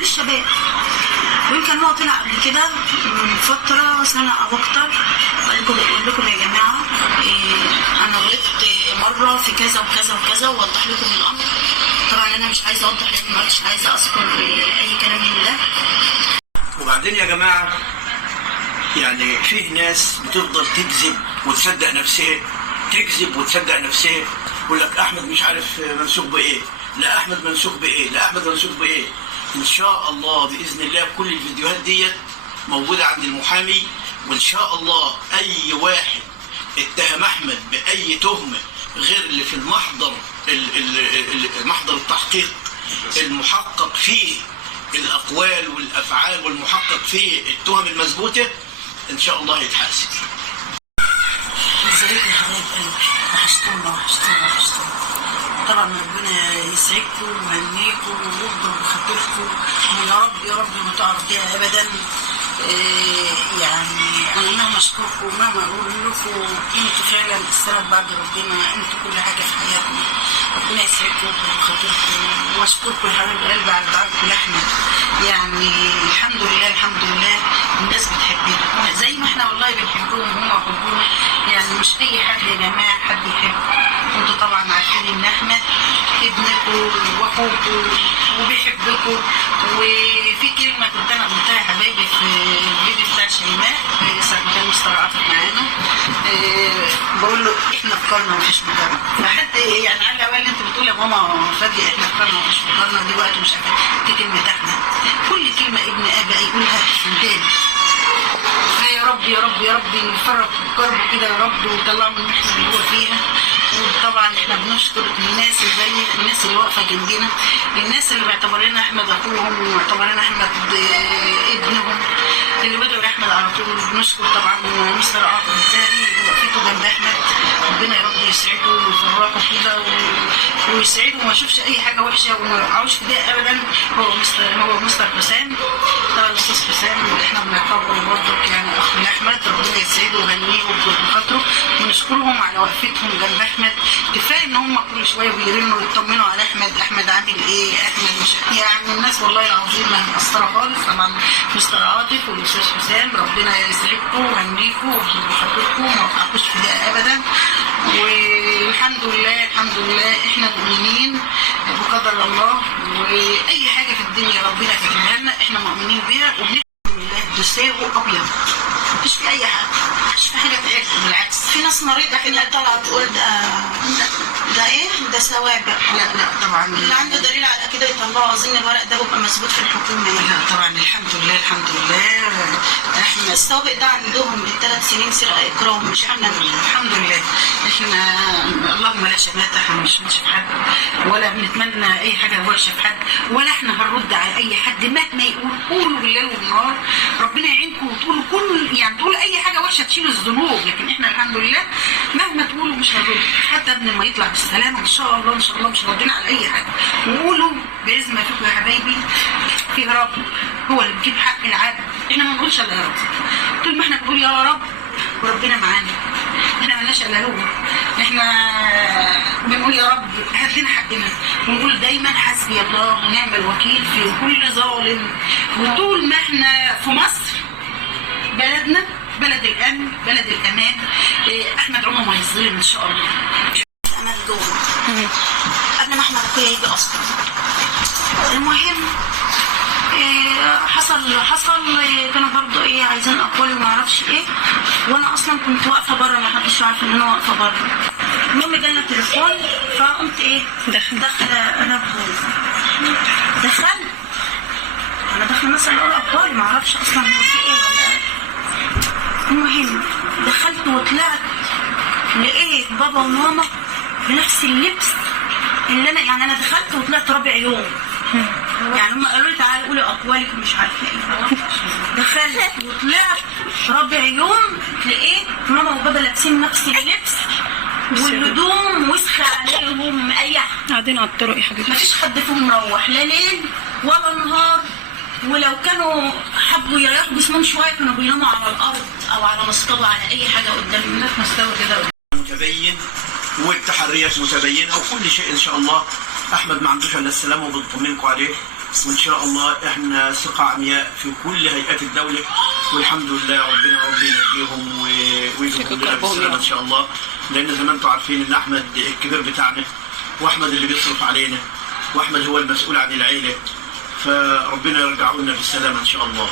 كل الشباب. ويمكن هو طلع قبل كده من فترة سنة أو أكتر وقال لكم يا جماعة أنا غلطت مرة في كذا وكذا وكذا ووضح لكم الأمر. طبعا أنا مش عايزة أوضح لأن مش عايزة أذكر أي كلام من ده. وبعدين يا جماعة يعني فيه ناس بتفضل تكذب وتصدق نفسها، تكذب وتصدق نفسها، يقول لك أحمد مش عارف منسوخ بإيه، لا أحمد منسوخ بإيه، لا أحمد منسوخ بإيه. إن شاء الله بإذن الله كل الفيديوهات ديت موجودة عند المحامي، وإن شاء الله أي واحد اتهم أحمد بأي تهمة غير اللي في المحضر محضر التحقيق المحقق فيه الأقوال والأفعال والمحقق فيه التهم المثبوتة إن شاء الله يتحاسب. ازيك يا حبايب قلبي؟ وحشتونا. طبعا ربنا يسعدكم ويهنيكم ويفضل بخاطركم، ويا رب يا رب ما تعرف بيها ابدا. يعني انا مهما اشكركم ومهما اقول لكم انتوا فعلا السبب بعد ربنا، انتوا كل حاجه في حياتنا. ربنا يسعدكم ويفضل بخاطركم، واشكركم يا حبايب قلبي على دعائكم لاحمد. يعني الحمد لله الناس بتحبنا زي ما احنا والله بنحبهم وهم يحبونا. يعني مش اي حد يا جماعه حد يحب. انتوا طبعا عارفين ان احمد ابنكم واخوكم وبيحبكم. وفي كلمه كنت انا قلتها يا حبايبي في الفيديو بتاع شيماء ساعه ما كان مستضعفت معانا، بقول له احنا افكارنا مفيش مقارنه. فحد يعني علق قال لي انت بتقول يا ماما فادي احنا افكارنا مفيش مقارنه دي وقت مش عارفه. دي كلمه احمد، كل كلمه ابن ابا يقولها في وداني. فيا رب يا رب يا رب يفرج كربه كده يا رب ويطلعه من المحنه اللي هو فيها. وطبعا احنا بنشكر الناس اللي الناس اللي واقفه جنبنا، الناس اللي معتبرين احمد اخوهم ومعتبرين احمد ابنهم، اللي بدعوا لاحمد على طول. بنشكر طبعا مستر عاطف الزهري اللي وقفته جنب احمد. ربنا يا رب يسعده ويفرحه كده ويسعده وما يشوفش اي حاجه وحشه وما يقعوش في ده ابدا. هو مستر حسام، طبعا الاستاذ حسام اللي احنا بنعتبره برضه يعني اخ لاحمد. ربنا يسعده ويهنيه وبخاطره، ونشكرهم على وقفتهم جنب احمد. كفايه ان هم كل شويه بيرنوا يطمنوا على احمد عامل ايه، احمد مش يعني الناس والله العظيم ما مقصره خالص. طبعا مستر عاطف والاستاذ حسام ربنا يسعدكم ويهنيكم وبخاطركم وما توقعوش في ده ابدا. والحمد لله احنا مؤمنين بقدر الله، واي حاجه في الدنيا ربنا كاتبها لنا احنا مؤمنين بيها وبنحمد لله. دساغ ابيض مفيش في اي حاجه، مفيش في حاجه تعب. بالعكس في ناس مريضه كده طالعه تقول ده ايه ده سوابق. لا طبعا اللي عنده دليل على كده يطلعه. اظن الورق ده بيبقى مثبوت في الحكومه. لا طبعا الحمد لله احنا السابق ده عندهم ب3 سنين سرقه اكرام، مش احنا. الحمد لله احنا اللهم لا شماتة، احنا مش في حد ولا بنتمنى اي حاجه وحشه في حد، ولا احنا هنرد على اي حد مهما يقول. قولوا بالليل والنهار ربنا يعينكم وتقولوا تقولوا اي حاجه وحشه تشيلوا الذنوب. لكن احنا الحمد لله مهما تقولوا مش هنرد. حتى ابن ما يطلع بالسلامه ان شاء الله مش راضيين على اي حاجه. وقولوا باذن ما فيكم يا حبايبي في رب هو اللي بيجيب حق العبد. احنا ما بنقولش الا يا رب. طول ما احنا بنقول يا رب وربنا معانا، احنا مالناش الا هو. احنا بنقول يا رب هات لنا حقنا، ونقول دايما حسبي الله ونعم الوكيل في كل ظالم. وطول ما احنا في مصر بلدنا بلد الامن بلد الامان، احمد عمره ما هيظلم ان شاء الله. انا الجوه قبل ما احمد اخويا يجي اصلا. المهم حصل كانوا برضه عايزين اقوال وما اعرفش ايه، وانا اصلا كنت واقفه بره ما حدش عارف ان انا واقفه بره. المهم جالنا تليفون فقمت داخله انا داخله مثلا اقول اقوال ما اعرفش اصلا هو في ايه ولا. المهم دخلت وطلعت لقيت بابا وماما بنفس اللبس اللي انا دخلت وطلعت رابع يوم. يعني هم قالوا لي تعالي قولي اقوالك مش عارفه ايه. دخلت وطلعت رابع يوم لقيت ماما وبابا لابسين نفس اللبس والهدوم وسخه عليهم قاعدين على الطرق يا حبيبتي. مفيش حد فيهم مروح لا ليل ولا نهار. ولو كانوا حبوا ياخدوا جسمهم شويه كانوا بيناموا على الارض او على مصطبه على اي حاجه قدام الناس مستوى كده متبين والتحريات متبينه وكل شيء ان شاء الله. احمد ما عندوش الا السلامه وبنطمنكم عليه وان شاء الله احنا ثقه عمياء في كل هيئات الدوله، والحمد لله ربنا ينجيهم ويجيبهم لنا بالسلامه ان شاء الله. لان زي ما انتم عارفين ان احمد الكبير بتاعنا، واحمد اللي بيصرف علينا، واحمد هو المسؤول عن العيله، فربنا يرجعه لنا بالسلامه ان شاء الله.